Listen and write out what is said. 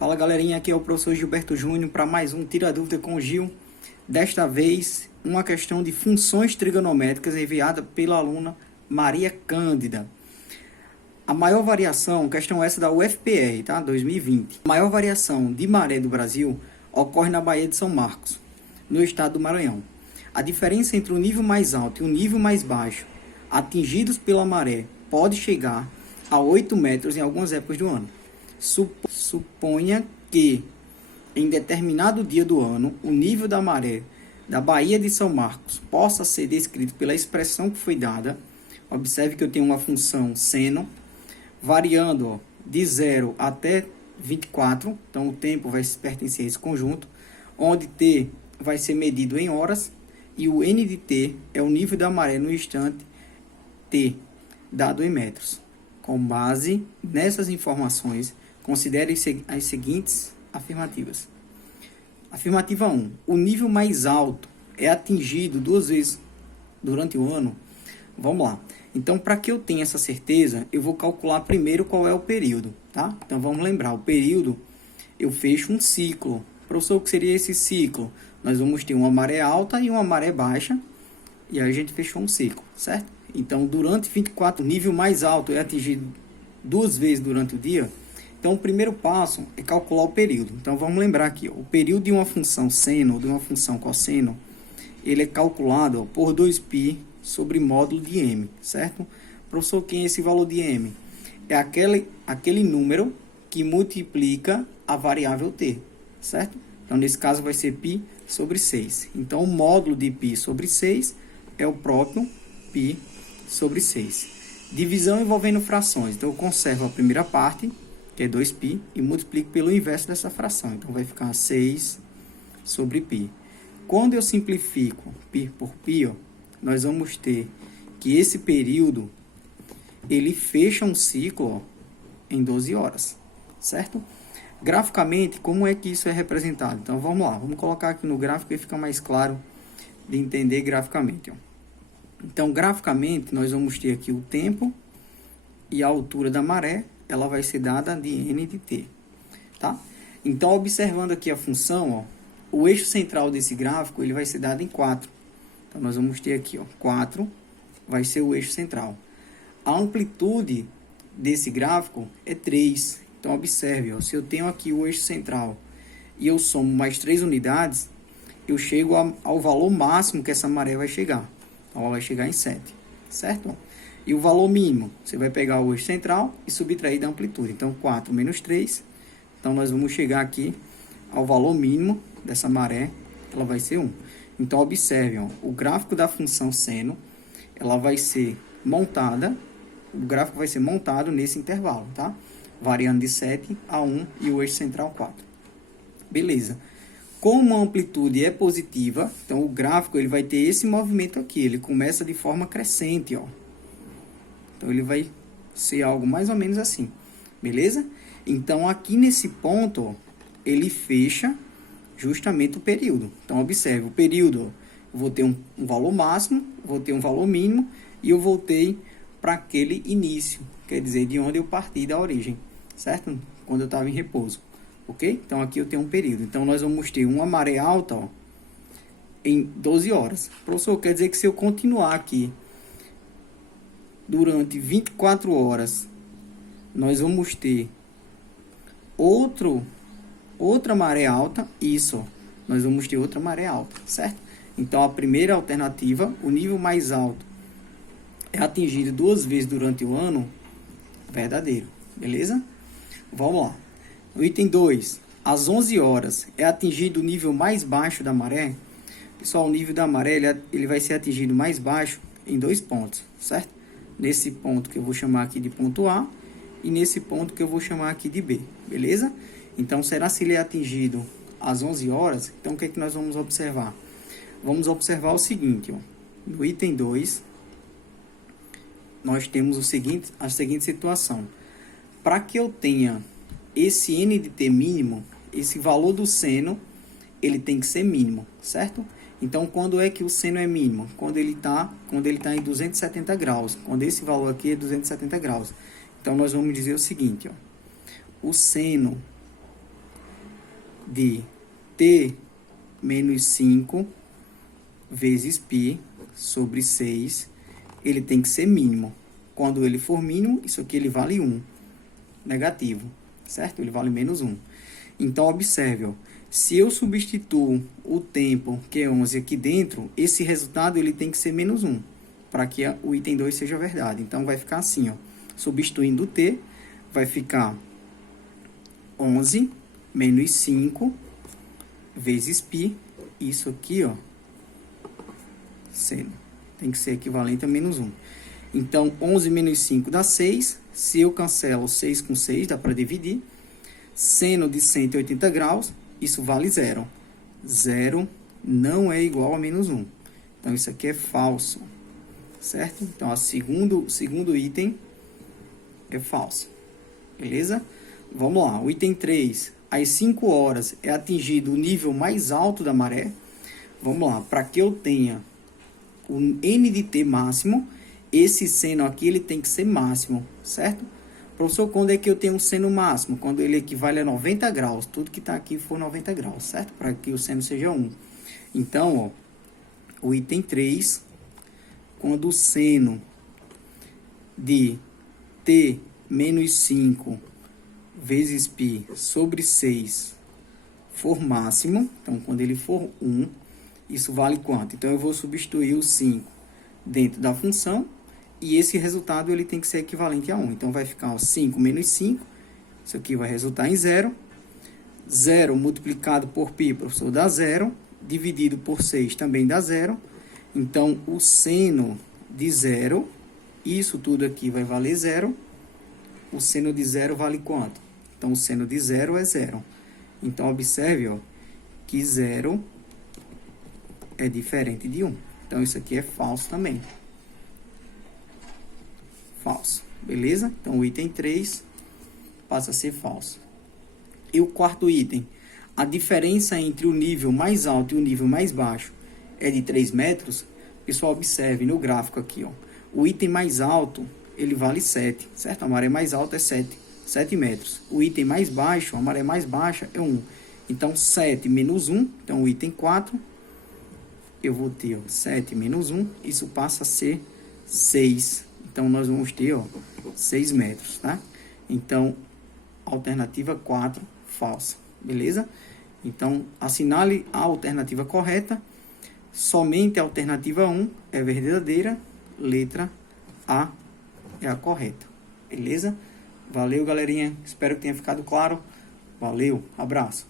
Fala galerinha, aqui é o professor Gilberto Júnior para mais um Tira Dúvida com o Gil. Desta vez, uma questão de funções trigonométricas enviada pela aluna Maria Cândida. A maior variação, questão essa da UFPR, tá? 2020. A maior variação de maré do Brasil ocorre na Baía de São Marcos, no estado do Maranhão. A diferença entre o nível mais alto e o nível mais baixo, atingidos pela maré, pode chegar a 8 metros em algumas épocas do ano. Suponha que, em determinado dia do ano, o nível da maré da Baía de São Marcos possa ser descrito pela expressão que foi dada. Observe que eu tenho uma função seno, variando de 0 até 24, então o tempo vai pertencer a esse conjunto, onde t vai ser medido em horas, e o n de t é o nível da maré no instante t, dado em metros. Com base nessas informações, considere as seguintes afirmativas. Afirmativa 1. O nível mais alto é atingido 2 vezes durante o ano. Vamos lá. Então, para que eu tenha essa certeza, eu vou calcular primeiro qual é o período, tá? Então, vamos lembrar. O período, eu fecho um ciclo. Professor, o que seria esse ciclo? Nós vamos ter uma maré alta e uma maré baixa. E aí a gente fechou um ciclo, certo? Então, durante 24, o nível mais alto é atingido 2 vezes durante o dia. Então, o primeiro passo é calcular o período. Então, vamos lembrar aqui, ó, o período de uma função seno ou de uma função cosseno, ele é calculado, ó, por 2π sobre módulo de m, certo? Professor, quem é esse valor de m? É aquele número que multiplica a variável t, certo? Então, nesse caso, vai ser π sobre 6. Então, o módulo de π sobre 6 é o próprio π sobre 6. Divisão envolvendo frações. Então, eu conservo a primeira parte, que é 2π, e multiplico pelo inverso dessa fração. Então, vai ficar 6 sobre π. Quando eu simplifico π por π, ó, nós vamos ter que esse período, ele fecha um ciclo, ó, em 12 horas, certo? Graficamente, como é que isso é representado? Então, vamos lá. Vamos colocar aqui no gráfico e fica mais claro de entender graficamente, ó. Então, graficamente, nós vamos ter aqui o tempo e a altura da maré, ela vai ser dada de n de t, tá? Então, observando aqui a função, ó, o eixo central desse gráfico, ele vai ser dado em 4. Então, nós vamos ter aqui, ó, 4 vai ser o eixo central. A amplitude desse gráfico é 3. Então, observe, ó, se eu tenho aqui o eixo central e eu somo mais 3 unidades, eu chego ao valor máximo que essa maré vai chegar. Então, ela vai chegar em 7, certo? E o valor mínimo, você vai pegar o eixo central e subtrair da amplitude. Então, 4 menos 3. Então, nós vamos chegar aqui ao valor mínimo dessa maré, ela vai ser 1. Então, observe, ó, o gráfico da função seno, ela vai ser montada, o gráfico vai ser montado nesse intervalo, tá? Variando de 7 a 1 e o eixo central 4. Beleza. Como a amplitude é positiva, então o gráfico ele vai ter esse movimento aqui, ele começa de forma crescente, ó. Então, ele vai ser algo mais ou menos assim, beleza? Então, aqui nesse ponto, ó, ele fecha justamente o período. Então, observe, o período, eu vou ter um valor máximo, vou ter um valor mínimo, e eu voltei para aquele início, quer dizer, de onde eu parti da origem, certo? Quando eu estava em repouso, ok? Então, aqui eu tenho um período. Então, nós vamos ter uma maré alta, ó, em 12 horas. Professor, quer dizer que se eu continuar aqui durante 24 horas, nós vamos ter outra maré alta, isso, ó, nós vamos ter outra maré alta, certo? Então, a primeira alternativa, o nível mais alto é atingido 2 vezes durante o ano, verdadeiro, beleza? Vamos lá. No item 2, às 11 horas, é atingido o nível mais baixo da maré. Pessoal, o nível da maré, ele vai ser atingido mais baixo em 2 pontos, certo? Nesse ponto que eu vou chamar aqui de ponto A e nesse ponto que eu vou chamar aqui de B, beleza? Então, será se ele é atingido às 11 horas? Então, o que é que nós vamos observar? Vamos observar o seguinte, ó. No item 2, nós temos a seguinte situação. Para que eu tenha esse n de t mínimo, esse valor do seno, ele tem que ser mínimo, certo? Então, quando é que o seno é mínimo? Quando ele tá em 270 graus. Quando esse valor aqui é 270 graus. Então, nós vamos dizer o seguinte, ó. O seno de T menos 5 vezes π sobre 6, ele tem que ser mínimo. Quando ele for mínimo, isso aqui ele vale 1, negativo, certo? Ele vale menos 1. Então, observe, ó, se eu substituo o tempo, que é 11, aqui dentro, esse resultado ele tem que ser menos 1, para que o item 2 seja verdade. Então, vai ficar assim, ó, substituindo o t, vai ficar 11 menos 5 vezes π, isso aqui, ó, seno, tem que ser equivalente a menos 1. Então, 11 menos 5 dá 6. Se eu cancelo 6 com 6, dá para dividir. Seno de 180 graus, isso vale 0. 0 não é igual a menos 1. Então, isso aqui é falso, certo? Então, o segundo item é falso. Beleza? Vamos lá. O item 3. Às 5 horas é atingido o nível mais alto da maré. Vamos lá. Para que eu tenha o N de T máximo, esse seno aqui ele tem que ser máximo, certo? Professor, quando é que eu tenho um seno máximo? Quando ele equivale a 90 graus. Tudo que está aqui for 90 graus, certo? Para que o seno seja 1. Então, ó, o item 3, quando o seno de T menos 5 vezes π sobre 6 for máximo, então quando ele for 1, isso vale quanto? Então, eu vou substituir o 5 dentro da função, e esse resultado ele tem que ser equivalente a 1. Então, vai ficar ó, 5 menos 5, isso aqui vai resultar em 0. 0 multiplicado por π, professor, dá 0. Dividido por 6 também dá 0. Então, o seno de 0, isso tudo aqui vai valer 0. O seno de 0 vale quanto? Então, o seno de 0 é 0. Então, observe ó, que 0 é diferente de 1. Então, isso aqui é falso também. Falso. Beleza? Então, o item 3 passa a ser falso. E o quarto item. A diferença entre o nível mais alto e o nível mais baixo é de 3 metros. Pessoal, observe no gráfico aqui. Ó. O item mais alto, ele vale 7, certo? A maré mais alta é 7 metros. O item mais baixo, a maré mais baixa é 1. Então, 7 menos 1, então o item 4... eu vou ter ó, 7 menos 1, isso passa a ser 6. Então, nós vamos ter ó, 6 metros, tá? Então, alternativa 4, falsa. Beleza? Então, assinale a alternativa correta. Somente a alternativa 1 é verdadeira. Letra A é a correta. Beleza? Valeu, galerinha. Espero que tenha ficado claro. Valeu, abraço.